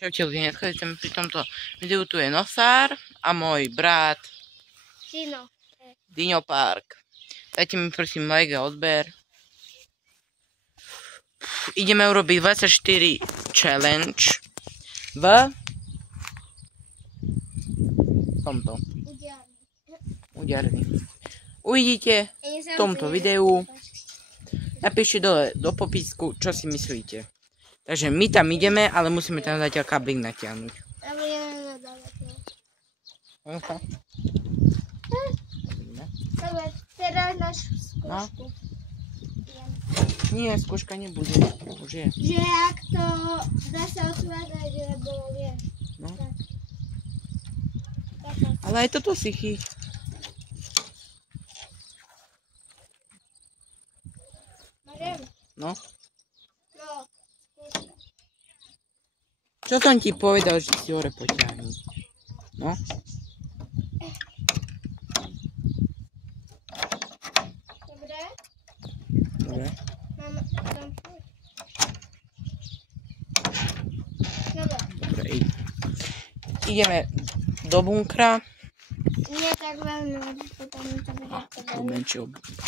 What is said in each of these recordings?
Čaute ľudia, nadchádzajte pri tomto videu, tu je Nosár a môj brat Dino Park. Dajte mi prosím like a odber. Ideme urobiť 24 challenge v tomto udiarni. Uvidíte v tomto videu. Napíšte dole do popisku, čo si myslíte. Takže my tam ideme, ale musíme tam zatiaľ kabling natiahnuť. Teraz náš skúšku. Nie, skúška nebude. Už je. Že ak to dá sa otvárať, lebo vieš. No. Tak. Ale aj toto si chyť. No. Čo som ti povedal, že si hore potiahni? No. Dobre. Dobre. Mám tam. Dobre. Dobre, ideme do bunkra. Nie tak veľmi, lebo potom to bude to Do menšieho bunkra.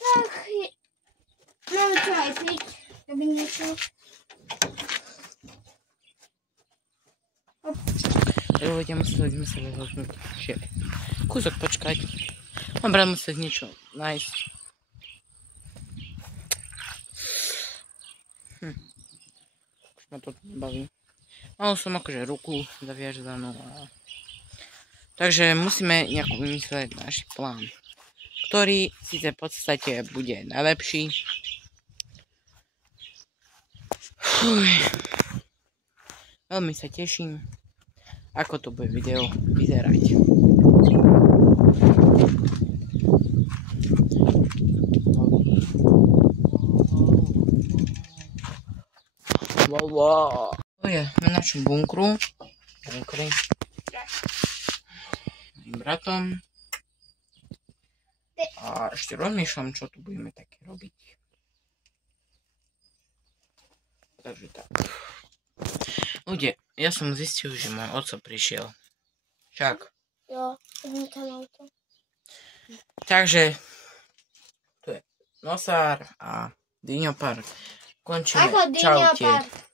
Tak, máme čo aj piť, aby niečo. Ľudia museli vezmúť kúsok počkať. Mám brat musieť niečo nájsť. Už ma to nebaví. Mal som akože ruku zaviaždanú. Takže musíme nejako vymysleť náš plán, ktorý síce v podstate bude najlepší. Veľmi sa teším, ako to bude video vyzerať. To je na našom bunkru. Mojím bratom. A ešte rozmýšľam, čo tu budeme také robiť. Takže tak. Ľudia, ja som zistil, že môj oco prišiel. Však. Jo, tam auto. Takže tu je Nosár a Dino Park. Končíme. Ako Dino Čaute. Park.